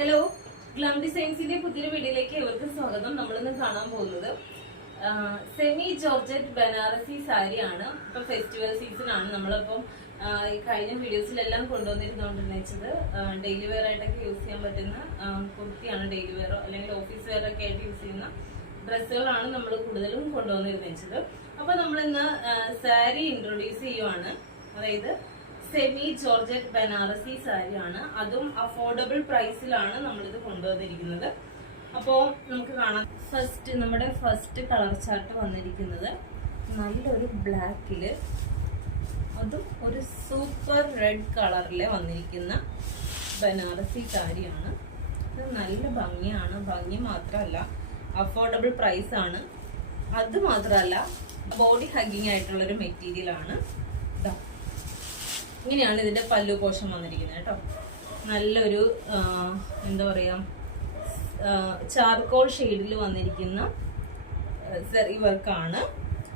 Hello, glam ഡിസൈൻസിന്റെ പുതിയൊരു വീഡിയോയിലേക്ക് ഏവർക്കും സ്വാഗതം. നമ്മളിന്ന് കാണാൻ പോകുന്നത് സെമി ജോർജറ്റ് ബനാറസി സാരിയാണ്. ഇപ്പൊ ഫെസ്റ്റിവൽ സീസൺ ആണ്. നമ്മളിപ്പം ഈ കഴിഞ്ഞ വീഡിയോസിലെല്ലാം കൊണ്ടുവന്നിരുന്നോണ്ടിരുന്നത് ഡെയിലി വെയർ ആയിട്ടൊക്കെ യൂസ് ചെയ്യാൻ പറ്റുന്ന കുർത്തിയാണ്. ഡെയിലി വെയറോ അല്ലെങ്കിൽ ഓഫീസ് വെയർ ഒക്കെ ആയിട്ട് യൂസ് ചെയ്യുന്ന ഡ്രസ്സുകളാണ് നമ്മൾ കൂടുതലും കൊണ്ടുവന്നിരുന്നത്. അപ്പൊ നമ്മളിന്ന് സാരി ഇൻട്രൊഡ്യൂസ് ചെയ്യുവാണ്. അതായത് സെമി ജോർജറ്റ് ബനാറസി സാരിയാണ്. അതും അഫോർഡബിൾ പ്രൈസിലാണ് നമ്മളിത് കൊണ്ടുവന്നിരിക്കുന്നത്. അപ്പോൾ നമുക്ക് കാണാം. നമ്മുടെ ഫസ്റ്റ് കളർ ചാർട്ട് വന്നിരിക്കുന്നത് നല്ലൊരു ബ്ലാക്കില്, അതും ഒരു സൂപ്പർ റെഡ് കളറില് വന്നിരിക്കുന്ന ബനാറസി സാരിയാണ്. ഇത് നല്ല ഭംഗിയാണ്. ഭംഗി മാത്രമല്ല, അഫോർഡബിൾ പ്രൈസ് ആണ്. അത് മാത്രമല്ല, ബോഡി ഹഗ്ഗിങ് ആയിട്ടുള്ളൊരു മെറ്റീരിയൽ ആണ്. ഇങ്ങനെയാണ് ഇതിന്റെ പല്ലു പോഷൻ വന്നിരിക്കുന്നത് കേട്ടോ. നല്ലൊരു എന്താ പറയാ, ചാർക്കോൾ ഷെയ്ഡിൽ വന്നിരിക്കുന്ന സെറി വർക്കാണ്.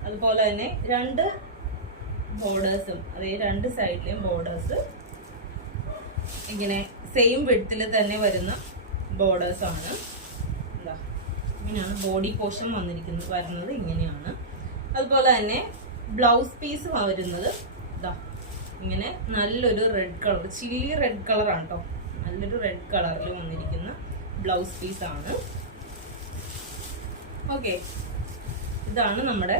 അതുപോലെ തന്നെ രണ്ട് ബോർഡേഴ്സും, അതായത് രണ്ട് സൈഡിലെയും ബോർഡേഴ്സ് ഇങ്ങനെ സെയിം വിഡ്ത്തിൽ തന്നെ വരുന്ന ബോർഡേഴ്സ് ആണ്. എന്താ, ഇങ്ങനെയാണ് ബോഡി പോഷൻ വരുന്നത് ഇങ്ങനെയാണ്. അതുപോലെ തന്നെ ബ്ലൗസ് പീസ് വരുന്നത് ഇതാ ഇങ്ങനെ നല്ലൊരു റെഡ് കളർ, ചില്ലി റെഡ് കളറാണ് കേട്ടോ. നല്ലൊരു റെഡ് കളറിൽ വന്നിരിക്കുന്ന ബ്ലൗസ് പീസ് ആണ്. ഓക്കെ, ഇതാണ് നമ്മുടെ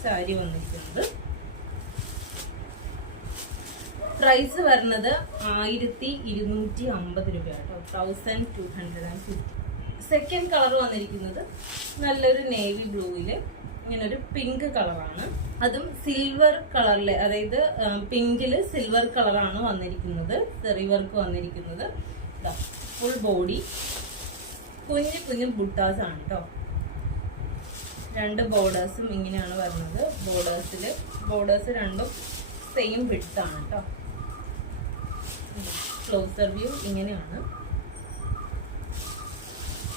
സാരി വന്നിരിക്കുന്നത്. പ്രൈസ് വരുന്നത് 1250 രൂപ കേട്ടോ. 1250. സെക്കൻഡ് കളർ വന്നിരിക്കുന്നത് നല്ലൊരു നേവി ബ്ലൂവില് ഇങ്ങനെ ഒരു പിങ്ക് കളറാണ്. അതും സിൽവർ കളറില്, അതായത് പിങ്കില് സിൽവർ കളറാണ് വന്നിരിക്കുന്നത്. സെറി വർക്ക് വന്നിരിക്കുന്നത്. ഫുൾ ബോഡി കുഞ്ഞു കുഞ്ഞു ബുട്ടാസ് ആണ് കേട്ടോ. രണ്ട് ബോർഡേഴ്സും ഇങ്ങനെയാണ് വരുന്നത്. ബോർഡേഴ്സ് രണ്ടും സെയിം വിഡ്ത്ത് ആണ് കേട്ടോ. ക്ലോസർ വ്യൂ ഇങ്ങനെയാണ്.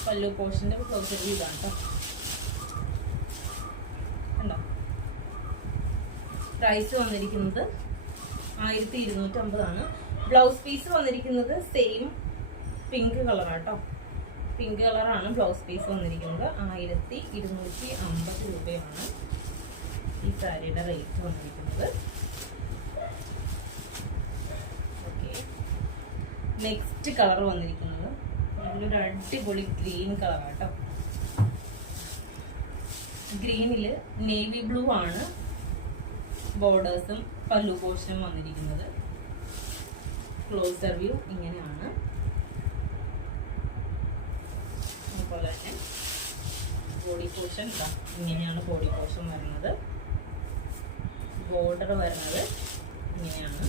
പല്ലു പോർഷന്റെ ക്ലോസർ വ്യൂ ഇതാണ് കേട്ടോ. പ്രൈസ് വന്നിരിക്കുന്നത് 1250 ആണ്. ബ്ലൗസ് പീസ് വന്നിരിക്കുന്നത് സെയിം പിങ്ക് കളറാണ് കേട്ടോ. പിങ്ക് കളറാണ് ബ്ലൗസ് പീസ് വന്നിരിക്കുന്നത്. 1250 രൂപയാണ് ഈ സാരിയുടെ റേറ്റ് വന്നിരിക്കുന്നത്. ഓക്കെ, നെക്സ്റ്റ് കളർ വന്നിരിക്കുന്നത് നല്ലൊരു അടിപൊളി ഗ്രീൻ കളറാണ് കേട്ടോ. ഗ്രീനില് നേവി ബ്ലൂ ആണ് ബോർഡേഴ്സും പല്ലു പോർഷനും വന്നിരിക്കുന്നത്. ക്ലോസർ വ്യൂ ഇങ്ങനെയാണ്. അതുപോലെ തന്നെ ബോഡി പോർഷൻ ഇങ്ങനെയാണ്. ബോഡി പോർഷൻ വരുന്നത്. ബോർഡർ വരുന്നത് ഇങ്ങനെയാണ്.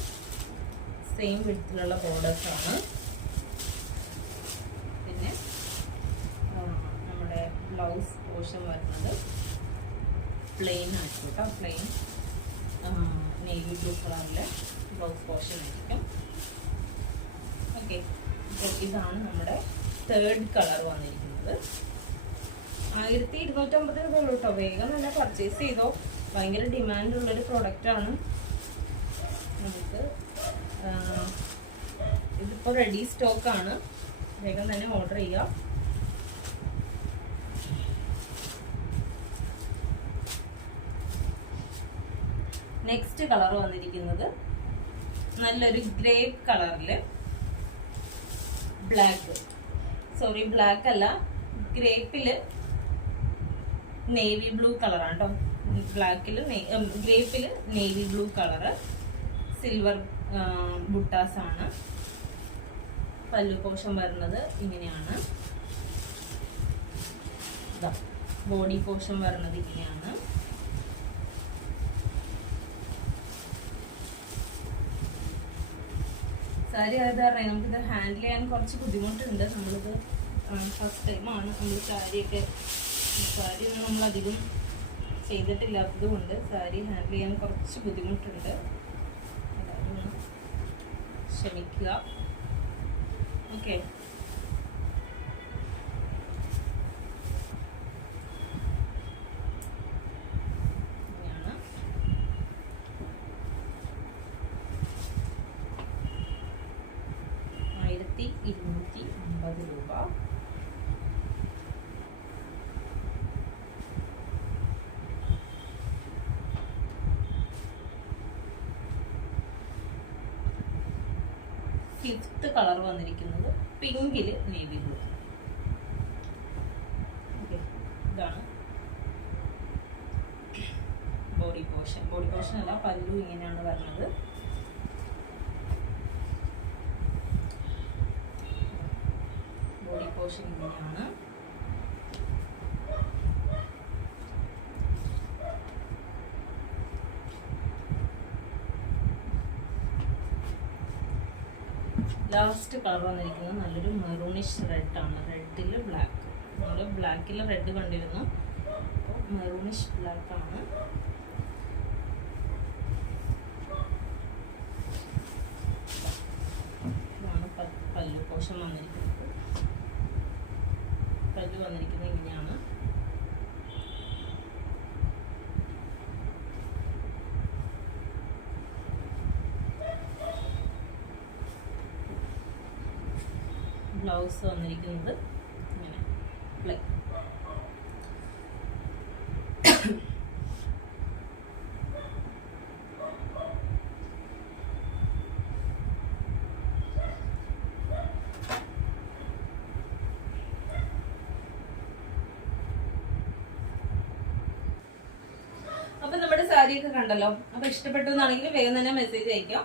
സെയിം വിഡ്ത്തിലുള്ള ബോർഡേഴ്സ് ആണ്. പിന്നെ നമ്മുടെ ബ്ലൗസ് പോർഷൻ വരുന്നത് പ്ലെയിൻ ആയിരിക്കും കേട്ടോ. പ്ലെയിൻ നേവി ബ്ലൂ കളറിലെ ബ്ലൗസ് പോർഷൻ ആയിരിക്കും. ഓക്കെ, ഇതാണ് നമ്മുടെ തേർഡ് കളർ വന്നിരിക്കുന്നത്. 1250 രൂപ ഉള്ളൂ കേട്ടോ. വേഗം തന്നെ പർച്ചേസ് ചെയ്തോ. ഭയങ്കര ഡിമാൻഡുള്ളൊരു പ്രൊഡക്റ്റാണ്. നമുക്ക് ഇതിപ്പോൾ റെഡി സ്റ്റോക്കാണ്. വേഗം തന്നെ ഓർഡർ ചെയ്യാം. നെക്സ്റ്റ് കളർ വന്നിരിക്കുന്നത് നല്ലൊരു ഗ്രേപ്പ് കളറില് ബ്ലാക്ക് അല്ല, ഗ്രേപ്പില് നേവി ബ്ലൂ കളറാണ് കേട്ടോ. ഗ്രേപ്പില് നേവി ബ്ലൂ കളറ്. സിൽവർ ബുട്ടാസ് ആണ്. പല്ലു പോർഷൻ വരുന്നത് ഇങ്ങനെയാണ്. ബോഡി പോർഷൻ വരുന്നത് ഇങ്ങനെയാണ്. സാരി ആയത് കാരണം നമുക്കിത് ഹാൻഡിൽ ചെയ്യാൻ കുറച്ച് ബുദ്ധിമുട്ടുണ്ട്. നമ്മളിത് ഫസ്റ്റ് ടൈമാണ് നമ്മൾ സാരി ഒന്നും നമ്മളധികം ചെയ്തിട്ടില്ലാത്തത് കൊണ്ട് സാരി ഹാൻഡിൽ ചെയ്യാൻ കുറച്ച് ബുദ്ധിമുട്ടുണ്ട്. അതൊന്ന് ക്ഷമിക്കുക. ഓക്കെ, ഇങ്ങനെയാണ്. 1250 250 രൂപ. ഫിഫ്ത്ത് കളർ വന്നിരിക്കുന്നത് പിങ്കില് നേവി ബ്ലൂ. ഇതാണ് ബോഡി പോർഷൻ. ബോഡി പോർഷൻ അല്ല, പല്ലു ഇങ്ങനെയാണ് വരുന്നത്. ബോഡി പോർഷൻ ഇങ്ങനെയാണ്. ലാസ്റ്റ് കളർ വന്നിരിക്കുന്നത് നല്ലൊരു മെറൂണിഷ് റെഡ് ആണ്. റെഡില് ബ്ലാക്ക്. നമ്മൾ ബ്ലാക്കിൽ റെഡ് കണ്ടിരുന്നു, അപ്പോൾ മെറൂണിഷ് ബ്ലാക്ക് ആണ്. ഇതാണ് പല്ലു പോർഷൻ വന്നിരിക്കുന്നത്. പല്ലു വന്നിരിക്കുന്നത് ഇങ്ങനെയാണ്. ബ്ലൗസ് വന്നിരിക്കുന്നത് ഇങ്ങനെ പ്ലെയിൻ. അപ്പൊ നമ്മുടെ സാരിയൊക്കെ കണ്ടല്ലോ. അപ്പൊ ഇഷ്ടപ്പെട്ടു എന്നാണെങ്കിൽ വേഗം തന്നെ മെസ്സേജ് അയക്കാം.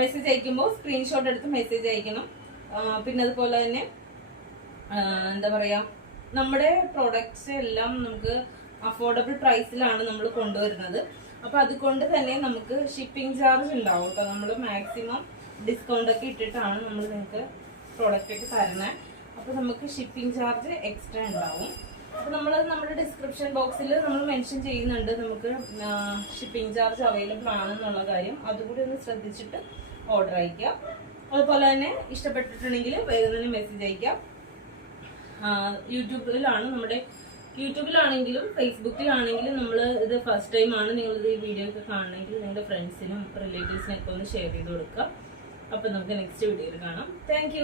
മെസ്സേജ് അയക്കുമ്പോൾ സ്ക്രീൻഷോട്ട് എടുത്ത് മെസ്സേജ് അയക്കണം. പിന്നെ അതുപോലെ തന്നെ എന്താ പറയാ, നമ്മുടെ പ്രോഡക്ട്സ് എല്ലാം നമുക്ക് അഫോർഡബിൾ പ്രൈസിലാണ് നമ്മൾ കൊണ്ടുവരുന്നത്. അപ്പൊ അതുകൊണ്ട് തന്നെ നമുക്ക് ഷിപ്പിംഗ് ചാർജ് ഉണ്ടാവും കേട്ടോ. നമ്മൾ മാക്സിമം ഡിസ്കൗണ്ട് ഒക്കെ ഇട്ടിട്ടാണ് നമ്മൾ നിങ്ങൾക്ക് പ്രോഡക്റ്റ് ഒക്കെ തരുന്നത്. അപ്പൊ നമുക്ക് ഷിപ്പിംഗ് ചാർജ് എക്സ്ട്രാ ഉണ്ടാവും. അപ്പൊ നമ്മൾ നമ്മുടെ ഡിസ്ക്രിപ്ഷൻ ബോക്സിൽ നമ്മൾ മെൻഷൻ ചെയ്യുന്നുണ്ട് നമുക്ക് ഷിപ്പിംഗ് ചാർജ് അവൈലബിൾ ആണെന്നുള്ള കാര്യം. അതുകൂടി ഒന്ന് ശ്രദ്ധിച്ചിട്ട് ഓർഡർ അയക്കാം. അതുപോലെ തന്നെ ഇഷ്ടപ്പെട്ടിട്ടുണ്ടെങ്കിൽ വേഗം തന്നെ മെസ്സേജ് അയക്കാം. യൂട്യൂബിലാണെങ്കിലും ഫേസ്ബുക്കിലാണെങ്കിലും നമ്മൾ ഇത് ഫസ്റ്റ് ടൈം ആണ് നിങ്ങളിത് ഈ വീഡിയോ ഒക്കെ കാണണമെങ്കിൽ നിങ്ങളുടെ ഫ്രണ്ട്സിനും റിലേറ്റീവ്സിനൊക്കെ ഒന്ന് ഷെയർ ചെയ്ത് കൊടുക്കുക. അപ്പം നമുക്ക് നെക്സ്റ്റ് വീഡിയോയിൽ കാണാം. താങ്ക്